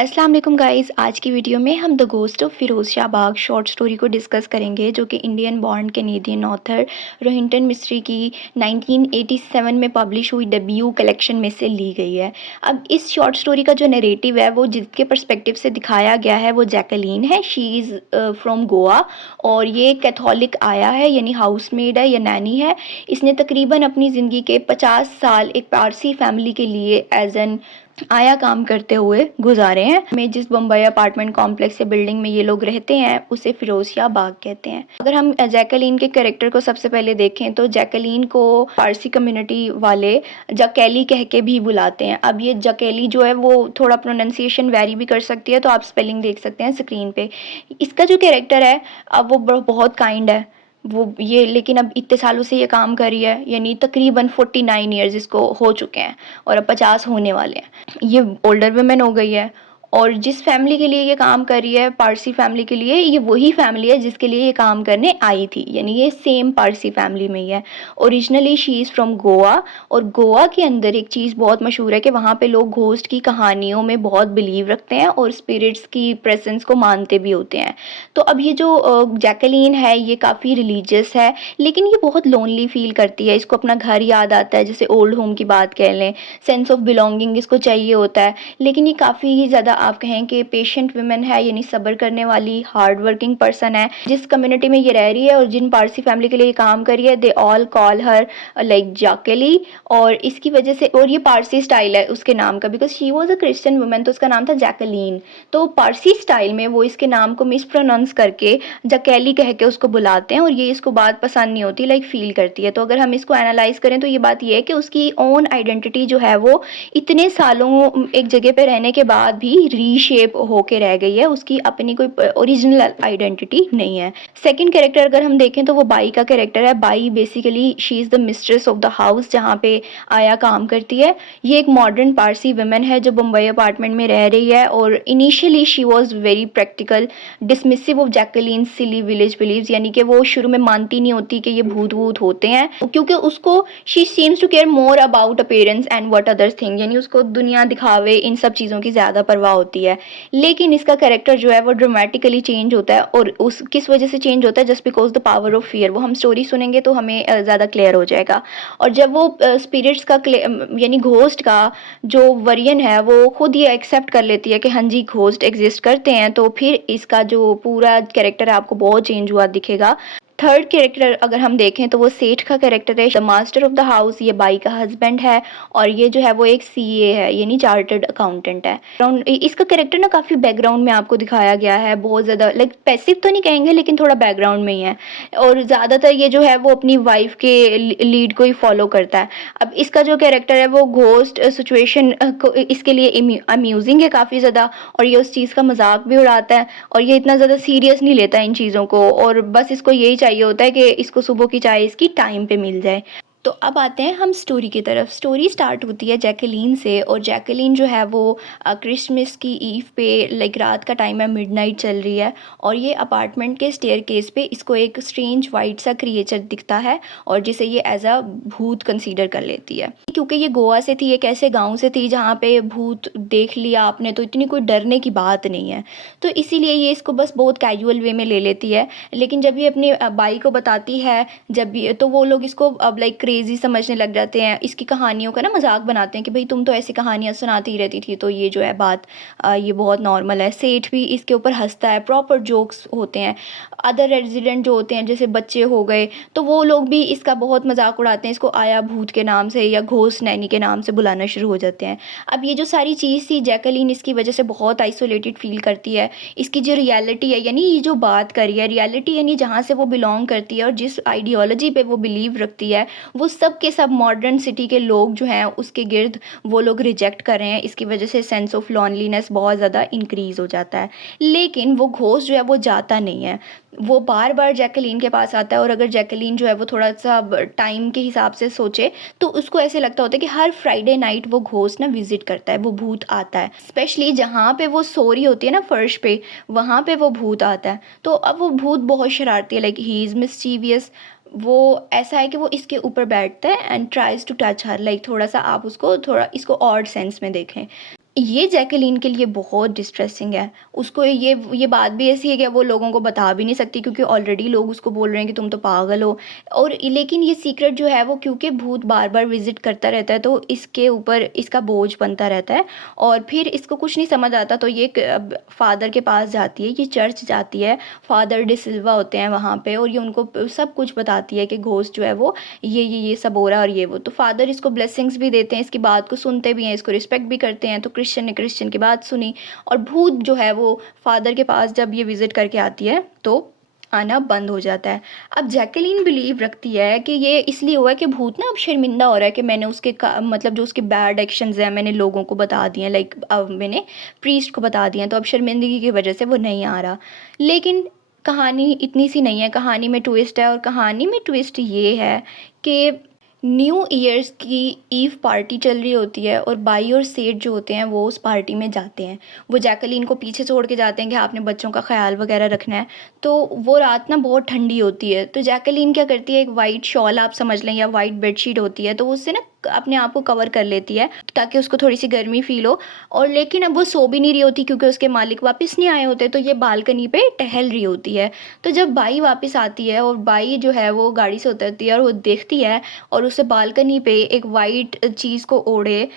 अस्सलाम वालेकुम गाइस। आज की वीडियो में हम the ghost of Firoz Shah Bagh short story को डिस्कस करेंगे, जो कि Indian born Canadian author Rohinton mystery की 1987 में पब्लिश हुई डेब्यू कलेक्शन में से ली गई है। अब इस शॉर्ट स्टोरी का जो नैरेटिव है वो जिसके पर्सपेक्टिव से दिखाया गया है वो जैकलीन है। शी इज़ फ्रॉम गोवा और ये कैथोलिक आया है, यानी हाउसमेड है या नैनी है। इसने तकरीबन अपनी ज़िंदगी के 50 साल एक पारसी फैमिली के लिए एज एन आया काम करते हुए गुजारे हैं। में जिस बम्बई अपार्टमेंट कॉम्प्लेक्स या बिल्डिंग में ये लोग रहते हैं उसे फिरोज शाह बाग कहते हैं। अगर हम जैकलीन के कैरेक्टर को सबसे पहले देखें तो जैकलीन को पारसी कम्युनिटी वाले जकेली कह के भी बुलाते हैं। अब ये जकेली जो है वो थोड़ा प्रोनाउंसिएशन वेरी भी कर सकती है, तो आप स्पेलिंग देख सकते हैं स्क्रीन पे। इसका जो कैरेक्टर है अब वो बहुत काइंड है वो ये, लेकिन अब इतने सालों से ये काम कर रही है, यानी तकरीबन 49 ईयर्स इसको हो चुके हैं और अब 50 होने वाले हैं। ये ओल्डर वुमेन हो गई है और जिस फैमिली के लिए ये काम कर रही है, पारसी फैमिली के लिए, ये वही फैमिली है जिसके लिए ये काम करने आई थी, यानी ये सेम पारसी फैमिली में ही है। Originally she is from Goa और गोवा के अंदर एक चीज़ बहुत मशहूर है कि वहाँ पे लोग घोस्ट की कहानियों में बहुत बिलीव रखते हैं और स्पिरिट्स की प्रेजेंस को मानते भी होते हैं। तो अब ये जो जैकलीन है ये काफ़ी रिलीजियस है, लेकिन ये बहुत लोनली फील करती है। इसको अपना घर याद आता है, जैसे ओल्ड होम की बात कह लें। सेंस ऑफ बिलोंगिंग इसको चाहिए होता है, लेकिन ये काफ़ी ज़्यादा आप कहें कि पेशेंट वुमेन है, यानी सब्र करने वाली हार्ड वर्किंग पर्सन है। जिस कम्युनिटी में ये रह रही है और जिन पारसी फैमिली के लिए ये काम कर रही है, they all call her like जाकेली। और इसकी वजह से, और ये पारसी स्टाइल है उसके नाम का, because she was a Christian women, तो उसका नाम था जैकलीन। तो पारसी स्टाइल में वो इसके नाम को मिस प्रोनाउंस करके जकेली कह के उसको बुलाते हैं और ये इसको बात पसंद नहीं होती, लाइक फील करती है। तो अगर हम इसको एनालाइज करें तो ये बात ये है कि उसकी ओन आइडेंटिटी जो है वो इतने सालों एक जगह पे रहने के बाद भी रीशेप होके रह गई है। उसकी अपनी कोई ओरिजिनल आइडेंटिटी नहीं है। सेकंड कैरेक्टर अगर हम देखें तो वो बाई का कैरेक्टर है। By basically she is the mistress of the house जहाँ पे आया काम करती है। ये एक मॉडर्न पारसी वुमेन है जो मुंबई अपार्टमेंट में रह रही है और initially she was very practical, dismissive of Jacqueline silly village believes, यानी कि वो शुरू में मानती नहीं होती कि ये भूत वूत होते हैं, क्योंकि उसको she seems to care more about appearance and what others thing, यानी उसको दुनिया दिखावे इन सब चीज़ों की ज़्यादा परवाह होती है। लेकिन इसका कैरेक्टर जो है वो ड्रामेटिकली चेंज होता है, और उस किस वजह से चेंज होता है, just because the power of fear. वो हम स्टोरी सुनेंगे तो हमें ज़्यादा क्लियर हो जाएगा। और जब वो स्पिरिट्स का यानी घोस्ट का जो वर्जन है वो खुद ये एक्सेप्ट कर लेती है कि हाँ जी घोस्ट एग्जिस्ट करते हैं, तो फिर इसका जो पूरा कैरेक्टर है आपको बहुत चेंज हुआ दिखेगा। थर्ड कैरेक्टर अगर हम देखें तो वो सेठ का कैरेक्टर है, the master of the house. ये बाई का हस्बैंड है और ये जो है वो एक सीए है, यानी चार्टर्ड अकाउंटेंट है। इसका कैरेक्टर ना काफ़ी बैकग्राउंड में आपको दिखाया गया है, बहुत ज़्यादा लाइक पैसिव तो नहीं कहेंगे लेकिन थोड़ा बैकग्राउंड में ही है। और ज़्यादातर ये जो है वो अपनी वाइफ के लीड को ही फॉलो करता है। अब इसका जो कैरेक्टर है वो घोस्ट सिचुएशन को इसके लिए अम्यूजिंग है काफ़ी ज़्यादा, और ये उस चीज़ का मजाक भी उड़ाता है और ये इतना ज़्यादा सीरियस नहीं लेता इन चीज़ों को, और बस इसको यही चाहिए होता है कि इसको सुबह की चाय इसकी टाइम पे मिल जाए। तो अब आते हैं हम स्टोरी की तरफ। स्टोरी स्टार्ट होती है जैकलीन से, और जैकलीन जो है वो क्रिसमस की ईव पे लाइक रात का टाइम है, मिडनाइट चल रही है, और ये अपार्टमेंट के स्टेयरकेस पे इसको एक स्ट्रेंज वाइट सा क्रिएचर दिखता है और जिसे ये एज अ भूत कंसीडर कर लेती है। क्योंकि ये गोवा से थी, एक ऐसे गांव से थी जहाँ पे भूत देख लिया आपने तो इतनी कोई डरने की बात नहीं है, तो इसीलिए ये इसको बस बहुत कैजुअल वे में ले लेती है। लेकिन जब ये अपनी बाई को बताती है, जब ये तो वो लोग इसको अब लाइक क्रेजी समझने लग जाते हैं, इसकी कहानियों का ना मजाक बनाते हैं कि भाई तुम तो ऐसी कहानियाँ सुनाती ही रहती थी, तो ये जो है बात ये बहुत नॉर्मल है। सेठ भी इसके ऊपर हंसता है, प्रॉपर जोक्स होते हैं। अदर रेजिडेंट जो होते हैं जैसे बच्चे हो गए, तो वो लोग भी इसका बहुत मजाक उड़ाते हैं, इसको आया भूत के नाम से या घोस्ट नैनी के नाम से बुलाना शुरू हो जाते हैं। अब ये जो सारी चीज़ थी जैकलीन इसकी वजह से बहुत आइसोलेटेड फील करती है। इसकी जो रियलिटी है, यानी ये जो बात करी है रियलिटी, यानी जहाँ से वो बिलोंग करती है और जिस आइडियोलॉजी पे वो बिलीव रखती है, वो सब के सब मॉडर्न सिटी के लोग जो हैं उसके गिर्द वो लोग रिजेक्ट कर रहे हैं। इसकी वजह से सेंस ऑफ लॉनलीनेस बहुत ज़्यादा इंक्रीज़ हो जाता है। लेकिन वो घोस्ट जो है वो जाता नहीं है, वो बार बार जैकलीन के पास आता है, और अगर जैकलीन जो है वो थोड़ा सा टाइम के हिसाब से सोचे तो उसको ऐसे लगता होता है कि हर फ्राइडे नाइट वो घोस्ट ना विजिट करता है, वो भूत आता है। स्पेशली जहाँ पे वो सो रही होती है ना फर्श पे, वहाँ पे वो भूत आता है। तो अब वो भूत बहुत शरारती है, लाइक ही इज़ मिस्चीवियस। वो ऐसा है कि वो इसके ऊपर बैठता है and tries to touch her, like थोड़ा सा आप उसको थोड़ा इसको ऑड सेंस में देखें। ये जैकलीन के लिए बहुत डिस्ट्रेसिंग है। उसको ये बात भी ऐसी है कि वो लोगों को बता भी नहीं सकती, क्योंकि ऑलरेडी लोग उसको बोल रहे हैं कि तुम तो पागल हो। और लेकिन ये सीक्रेट जो है वो, क्योंकि भूत बार-बार विज़िट करता रहता है, तो इसके ऊपर इसका बोझ बनता रहता है। और फिर इसको कुछ नहीं समझ आता, तो ये फ़ादर के पास जाती है, ये चर्च जाती है। फ़ादर डि सिल्वा होते हैं वहाँ पे, और ये उनको सब कुछ बताती है कि घोस्ट जो है वो ये सब हो रहा है और ये वो। तो फ़ादर इसको ब्लेसिंग्स भी देते हैं, इसकी बात को सुनते भी हैं, इसको रिस्पेक्ट भी करते हैं। तो क्रिश्चियन ने क्रिश्चियन की बात सुनी, और भूत जो है वो फ़ादर के पास जब ये विज़िट करके आती है, तो आना बंद हो जाता है। अब जैकलीन बिलीव रखती है कि ये इसलिए हुआ है कि भूत ना अब शर्मिंदा हो रहा है कि मैंने उसके मतलब जो उसके बैड एक्शंस हैं मैंने लोगों को बता दिए हैं, लाइक अब मैंने प्रीस्ट को बता दिए हैं, तो अब शर्मिंदगी की वजह से वो नहीं आ रहा। लेकिन कहानी इतनी सी नहीं है, कहानी में ट्विस्ट है, और कहानी में ट्विस्ट ये है कि न्यू ईयर्स की ईव पार्टी चल रही होती है, और बाई और सेठ जो होते हैं वो उस पार्टी में जाते हैं। वो जैकलीन को पीछे छोड़ के जाते हैं कि आपने बच्चों का ख्याल वगैरह रखना है। तो वो रात ना बहुत ठंडी होती है, तो जैकलीन क्या करती है, एक वाइट शॉल आप समझ लें या वाइट बेडशीट होती है, तो वो उससे ना अपने आप को कवर कर लेती है ताकि उसको थोड़ी सी गर्मी फील हो। और लेकिन अब वो सो भी नहीं रही होती, क्योंकि उसके मालिक वापस नहीं आए होते, तो ये बालकनी पे टहल रही होती है। तो जब बाई वापस आती है, और बाई जो है वो गाड़ी से उतरती है और वो देखती है, और उसे बालकनी पे एक वाइट चीज़ को ओढ़े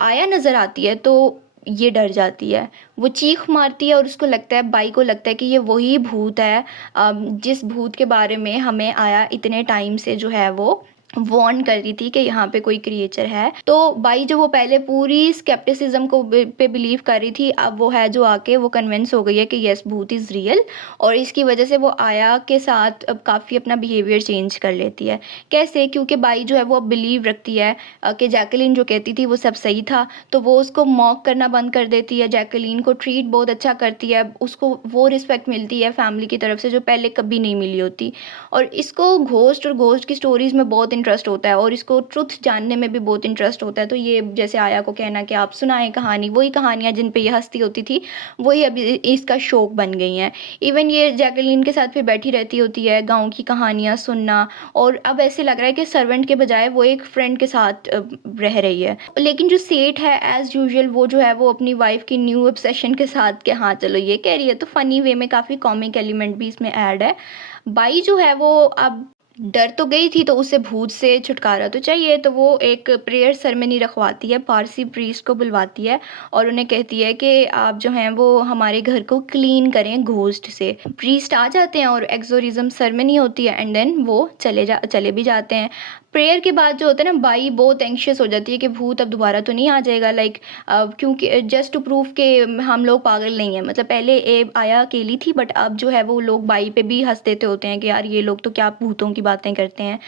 आया नज़र आती है, तो ये डर जाती है। वो चीख मारती है, और उसको लगता है, बाई को लगता है कि ये वही भूत है, जिस भूत के बारे में हमें आया इतने टाइम से जो है वो वार्न कर रही थी कि यहाँ पे कोई क्रिएचर है। तो बाई जो वो पहले पूरी स्केप्टिसिज्म को पे बिलीव कर रही थी, अब वो है जो आके वो कन्विंस हो गई है कि यस भूत इज़ रियल। और इसकी वजह से वो आया के साथ अब काफ़ी अपना बिहेवियर चेंज कर लेती है। कैसे? क्योंकि बाई जो है वो अब बिलीव रखती है कि जैकलीन जो कहती थी वो सब सही था, तो वो उसको मॉक करना बंद कर देती है, जैकलीन को ट्रीट बहुत अच्छा करती है, उसको वो रिस्पेक्ट मिलती है फैमिली की तरफ से जो पहले कभी नहीं मिली होती। और इसको घोस्ट और घोस्ट की स्टोरीज़ में बहुत इंटरेस्ट होता है, और इसको ट्रुथ जानने में भी बहुत इंटरेस्ट होता है। तो ये जैसे आया को कहना कि आप सुनाएँ कहानी, वही कहानियाँ जिन पे ये हँसती होती थी, वही अभी इसका शौक बन गई हैं। इवन ये जैकलीन के साथ फिर बैठी रहती होती है, गाँव की कहानियाँ सुनना, और अब ऐसे लग रहा है कि सर्वेंट के बजाय वो एक फ्रेंड के साथ रह रही है। लेकिन जो सेठ है एज़ यूजुअल वो जो है वो अपनी वाइफ़ की न्यू ऑब्सेशन के साथ कि हाँ, चलो ये कह रही है, तो फ़नी वे में काफ़ी कॉमिक एलिमेंट भी इसमें ऐड है। बाई जो है वो अब डर तो गई थी, तो उसे भूत से छुटकारा तो चाहिए, तो वो एक प्रेयर सेरेमनी रखवाती है, पारसी प्रीस्ट को बुलवाती है, और उन्हें कहती है कि आप जो हैं वो हमारे घर को क्लीन करें घोस्ट से। प्रीस्ट आ जाते हैं और एक्सोरिज्म सेरेमनी होती है, एंड देन वो चले भी जाते हैं। प्रेयर के बाद जो होता है ना, बाई बहुत एंग्शियस हो जाती है कि भूत अब दोबारा तो नहीं आ जाएगा, लाइक क्योंकि जस्ट टू प्रूव कि हम लोग पागल नहीं हैं। मतलब पहले आया अकेली थी, बट अब जो है वो लोग बाई पे भी हँस देते होते हैं कि यार ये लोग तो क्या भूतों की बातें करते हैं।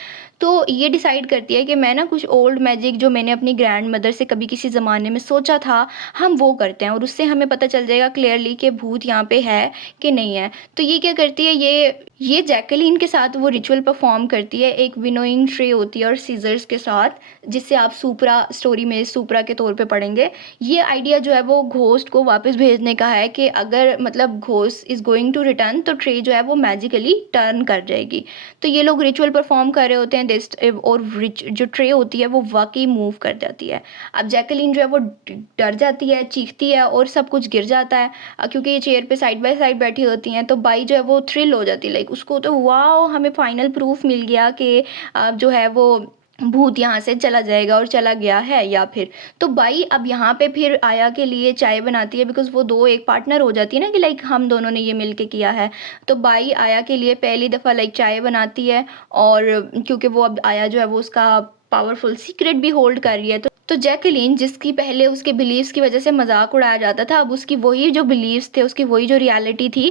तो ये डिसाइड करती है कि मैं ना कुछ ओल्ड मैजिक जो मैंने अपनी ग्रैंड मदर से कभी किसी ज़माने में सोचा था, हम वो करते हैं, और उससे हमें पता चल जाएगा क्लियरली कि भूत यहाँ पे है कि नहीं है। तो ये क्या करती है, ये जैकलीन के साथ वो रिचुअल परफॉर्म करती है, एक विनोइंग ट्रे होती है और सीजर्स के साथ, जिससे आप सुपरा स्टोरी में सुपरा के तौर पे पढ़ेंगे। ये आइडिया जो है वो घोस्ट को वापस भेजने का है कि अगर मतलब ghost is going to return, तो ट्रे जो है वो मैजिकली टर्न कर जाएगी। तो ये लोग रिचुअल परफॉर्म कर रहे होते हैं दिस, और जो ट्रे होती है वो वाकई मूव कर जाती है। अब जैकलीन जो है वो डर जाती है, चीखती है, और सब कुछ गिर जाता है, क्योंकि ये चेयर पे साइड बाय साइड बैठी होती हैं। तो बाई जो है वो थ्रिल हो जाती है, लाइक उसको तो वाओ हमें फाइनल प्रूफ मिल गया कि जो है वो भूत यहाँ से चला जाएगा, और चला गया है या फिर। तो बाई अब यहाँ पे फिर आया के लिए चाय बनाती है, बिकॉज़ वो 2 एक पार्टनर हो जाती है ना कि लाइक हम दोनों ने ये मिल के किया है। तो बाई आया के लिए पहली दफ़ा लाइक चाय बनाती है, और क्योंकि वो अब आया जो है वो उसका पावरफुल सीक्रेट भी होल्ड कर रही है। तो जैकलीन, जिसकी पहले उसके बिलीव्स की वज़ह से मज़ाक उड़ाया जाता था, अब उसकी वही जो बिलीव्स थे, उसकी वही जो रियलिटी थी,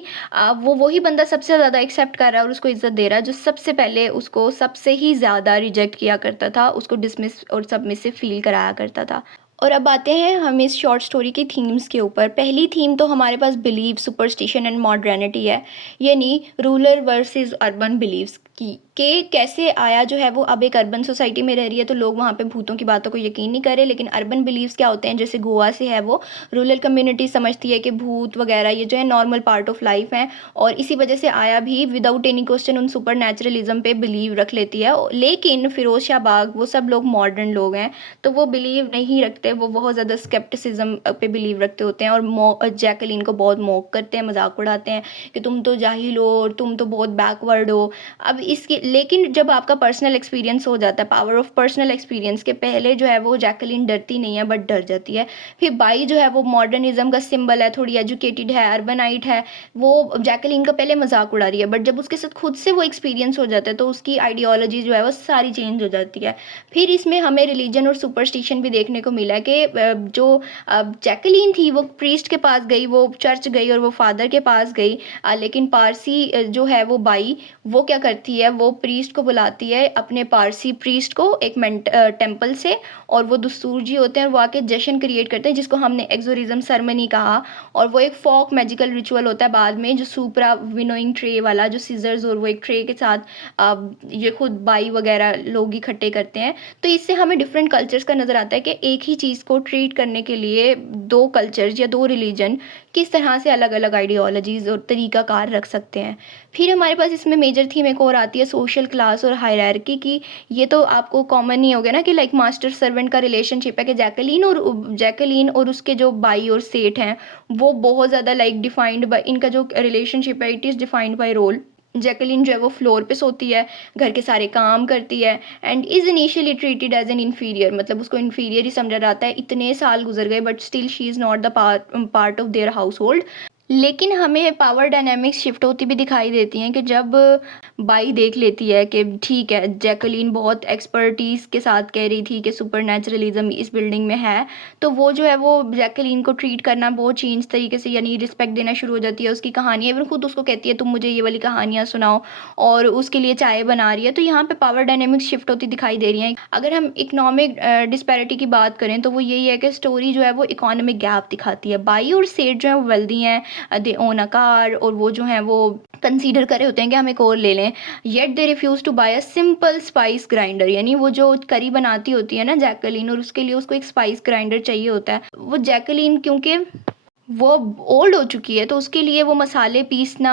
वो वही बंदा सबसे ज़्यादा एक्सेप्ट कर रहा है और उसको इज़्ज़त दे रहा है, जो सबसे पहले उसको सबसे ही ज़्यादा रिजेक्ट किया करता था, उसको डिसमिस और सबमिसिव फ़ील कराया करता था। और अब आते हैं हम इस शॉर्ट स्टोरी की थीम्स के ऊपर। पहली थीम तो हमारे पास बिलीव, सुपरस्टिशन एंड मॉडर्निटी है, यानी रूरल वर्सेस अर्बन बिलीव्स की कि कैसे आया जो है वो अब एक अर्बन सोसाइटी में रह रही है, तो लोग वहाँ पे भूतों की बातों को यकीन नहीं कर रहे, लेकिन अर्बन बिलीव्स क्या होते हैं, जैसे गोवा से है वो रूरल कम्युनिटी समझती है कि भूत वगैरह ये जो है नॉर्मल पार्ट ऑफ लाइफ है, और इसी वजह से आया भी विदाउट एनी क्वेश्चन उन सुपर नेचुरलिज्म पे बिलीव रख लेती है। लेकिन फिरोज शाह बाग वो सब लोग मॉडर्न लोग हैं, तो वो बिलीव नहीं रखते, वो बहुत ज़्यादा स्केप्टिसिज्म पे बिलीव रखते होते हैं, और जैकलीन को बहुत मॉक करते हैं, मजाक उड़ाते हैं कि तुम तो जाहिल हो और तुम तो बहुत बैकवर्ड हो। अब इसकी लेकिन जब आपका पर्सनल एक्सपीरियंस हो जाता है, पावर ऑफ पर्सनल एक्सपीरियंस के पहले जो है वो जैकलीन डरती नहीं है, बट डर जाती है। फिर बाई जो है वो मॉडर्निज्म का सिंबल है, थोड़ी एजुकेटेड है, अर्बनाइट है, वो जैकलीन का पहले मजाक उड़ा रही है, बट जब उसके साथ खुद से वो एक्सपीरियंस हो जाता है तो उसकी आइडियोलॉजी जो है वो सारी चेंज हो जाती है। फिर इसमें हमें रिलीजन और सुपरस्टिशन भी देखने को मिला कि जो जैकलीन थी वो प्रीस्ट के पास गई, वो चर्च गई और वो फादर के पास गई, लेकिन पारसी जो है वो बाई वो क्या करती है, वो प्रीस्ट को बुलाती है, अपने पारसी प्रीस्ट को एक टेम्पल से, और वो दस्तूर जी होते हैं, वो आके जश्न क्रिएट करते हैं जिसको हमने एक्सोरिज्म सेरेमनी कहा, और वो एक फोक मैजिकल रिचुअल होता है बाद में, जो सुपरा विनोइंग ट्रे वाला, जो सीजर्स और वो एक ट्रे के साथ ये खुद बाई वगैरह लोग इकट्ठे करते हैं। तो इससे हमें डिफरेंट कल्चर्स का नज़र आता है कि एक ही चीज़ को ट्रीट करने के लिए दो कल्चर्स या दो रिलीजन किस तरह से अलग अलग आइडियोलॉजीज़ और तरीक़ाकार रख सकते हैं। फिर हमारे पास इसमें मेजर थीम एक और आती है सोशल क्लास और हायरार्की की। ये तो आपको कॉमन ही हो गया ना कि लाइक मास्टर सर्वेंट का रिलेशनशिप है कि जैकलीन और उसके जो बाई और सेठ हैं वो बहुत ज़्यादा लाइक डिफाइंड बाय इनका जो रिलेशनशिप है, it is defined by role. Jacqueline जो है वो फ्लोर पे सोती है, घर के सारे काम करती है, and is initially treated as an inferior, मतलब उसको इन्फीरियर ही समझा जाता है। इतने साल गुजर गए but still she is not the part of their house hold. लेकिन हमें पावर डायनामिक्स शिफ्ट होती भी दिखाई देती हैं कि जब बाई देख लेती है कि ठीक है, जैकलीन बहुत एक्सपर्टीज़ के साथ कह रही थी कि सुपरनैचुरलिज्म इस बिल्डिंग में है, तो वो जो है वो जैकलीन को ट्रीट करना बहुत चेंज तरीके से, यानी रिस्पेक्ट देना शुरू हो जाती है। उसकी कहानियाँ इवन खुद उसको कहती है तुम मुझे ये वाली कहानियाँ सुनाओ, और उसके लिए चाय बना रही है। तो यहाँ पे पावर डायनामिक्स शिफ्ट होती दिखाई दे रही हैं। अगर हम इकोनॉमिक डिस्पैरिटी की बात करें तो वो यही है कि स्टोरी जो है वो इकोनॉमिक गैप दिखाती है। बाई और सेठ जो है वो वेल्दी हैं, दे ओन अ कार, और वो जो हैं वो कंसीडर करे होते हैं कि हम एक और ले लें, yet they refuse to buy a simple spice grinder. यानी वो जो करी बनाती होती है ना जैकलीन, और उसके लिए उसको एक स्पाइस ग्राइंडर चाहिए होता है। वो जैकलीन क्योंकि वो ओल्ड हो चुकी है तो उसके लिए वो मसाले पीसना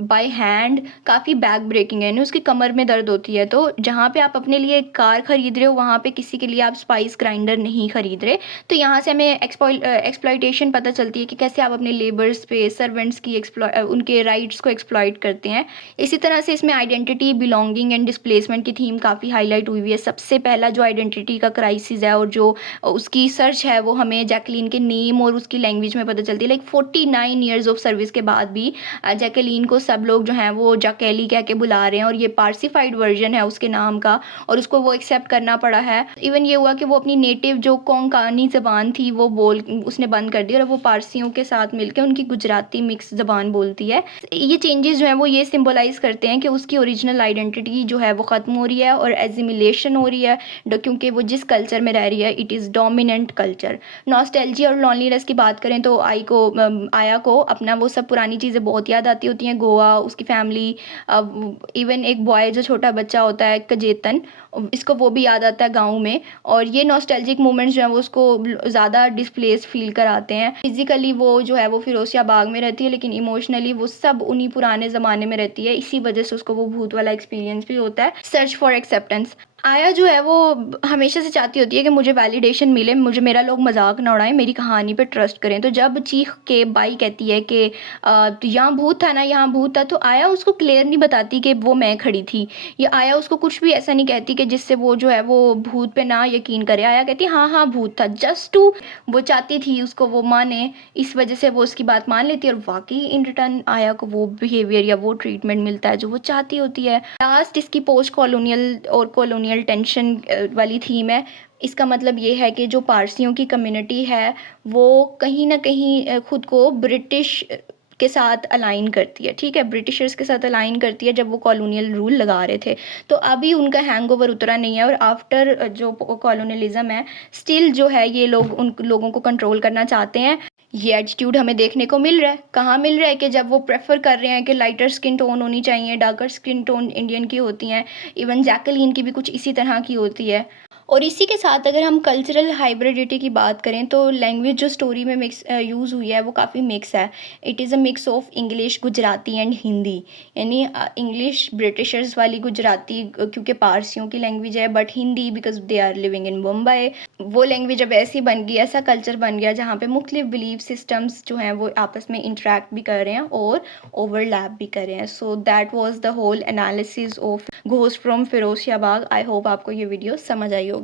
बाय हैंड काफ़ी बैक ब्रेकिंग है, यानी उसकी कमर में दर्द होती है। तो जहाँ पे आप अपने लिए एक कार खरीद रहे हो वहाँ पे किसी के लिए आप स्पाइस ग्राइंडर नहीं खरीद रहे। तो यहाँ से हमें एक्सप्लॉइटेशन पता चलती है कि कैसे आप अपने लेबर्स पे, सर्वेंट्स की उनके राइट्स को एक्सप्लॉइट करते हैं। इसी तरह से इसमें आइडेंटिटी, बिलोंगिंग एंड डिस्प्लेसमेंट की थीम काफ़ी हाईलाइट हुई हुई है। सबसे पहला जो आइडेंटिटी का क्राइसिस है और जो उसकी सर्च है वो हमें जैकलीन के नेम और उसकी लैंग्वेज में पता चलती है। लाइक 49 ईयर्स ऑफ सर्विस के बाद भी जैकलीन को सब लोग जो हैं वो जैकेली कह के बुला रहे हैं, और ये पार्सिफाइड वर्जन है उसके नाम का, और उसको वो एक्सेप्ट करना पड़ा है। इवन ये हुआ कि वो अपनी नेटिव जो कोंकणी ज़बान थी वो उसने बंद कर दी, और वो पारसियों के साथ मिलकर उनकी गुजराती मिक्स ज़बान बोलती है। ये चेंजेस जो हैं वो ये सिंबलाइज करते हैं कि उसकी ओरिजिनल आइडेंटिटी जो है वो ख़त्म हो रही है और एजिमिलेशन हो रही है, क्योंकि वो जिस कल्चर में रह रही है it is dominant culture. Nostalgia और लॉनलीनेस की बात करें तो आया को अपना वो सब पुरानी चीज़ें बहुत याद आती होती हैं, गोवा, उसकी फैमिली, इवन एक बॉय जो छोटा बच्चा होता है कजेतन, इसको वो भी याद आता है गाँव में। और ये नॉस्टैल्जिक मोमेंट्स जो हैं वो उसको ज़्यादा डिस्प्लेस फील कराते हैं। फिजिकली वो जो है वो फिरोज़िया बाग में रहती है, लेकिन इमोशनली वो सब उन्हीं पुराने ज़माने में रहती है। इसी वजह से उसको वो भूत वाला एक्सपीरियंस भी होता है। सर्च फॉर एक्सेप्टेंस, आया जो है वो हमेशा से चाहती होती है कि मुझे वैलिडेशन मिले, मुझे मेरा लोग मजाक ना उड़ाएं, मेरी कहानी पे ट्रस्ट करें। तो जब चीख के बाई कहती है कि तो यहाँ भूत था ना, यहाँ भूत था, तो आया उसको क्लियर नहीं बताती कि वो मैं खड़ी थी, या आया उसको कुछ भी ऐसा नहीं कहती कि जिससे वो जो है वो भूत पे ना यकीन करे। आया कहती हाँ हाँ भूत था, जस्ट टू, वो चाहती थी उसको वो माने, इस वजह से वो उसकी बात मान लेती है, और वाकई इन रिटर्न आया को वो बिहेवियर या वो ट्रीटमेंट मिलता है जो वो चाहती होती है। लास्ट इसकी पोस्ट कॉलोनियल और कॉलोनियल टेंशन वाली थीम है। इसका मतलब ये है कि जो पारसियों की कम्युनिटी है वो कहीं ना कहीं खुद को ब्रिटिश के साथ अलाइन करती है, ठीक है, ब्रिटिशर्स के साथ अलाइन करती है जब वो कॉलोनियल रूल लगा रहे थे। तो अभी उनका हैंगओवर उतरा नहीं है, और आफ्टर जो कॉलोनियलिज्म है स्टिल जो है ये लोग उन लोगों को कंट्रोल करना चाहते हैं। ये एटीट्यूड हमें देखने को मिल रहा है। कहाँ मिल रहा है कि जब वो प्रेफ़र कर रहे हैं कि लाइटर स्किन टोन होनी चाहिए, डार्कर स्किन टोन इंडियन की होती हैं, इवन जैकलीन की भी कुछ इसी तरह की होती है। और इसी के साथ अगर हम कल्चरल हाइब्रिडिटी की बात करें तो लैंग्वेज जो स्टोरी में यूज़ हुई है वो काफ़ी मिक्स है। It is a mix of English, Gujarati and Hindi. यानी इंग्लिश ब्रिटिशर्स वाली गुजराती क्योंकि पारसियों की लैंग्वेज है, but Hindi because they are living in Mumbai. वो लैंग्वेज अब ऐसी बन गई, ऐसा कल्चर बन गया जहाँ पे मुख्तलिफ बिलीफ सिस्टम्स जो हैं वो आपस में इंटरेक्ट भी कर रहे हैं और ओवरलैप भी कर रहे हैं। So that was the whole analysis of ghost from Firoz Shahbag. I hope आपको ये वीडियो समझ आई होगी।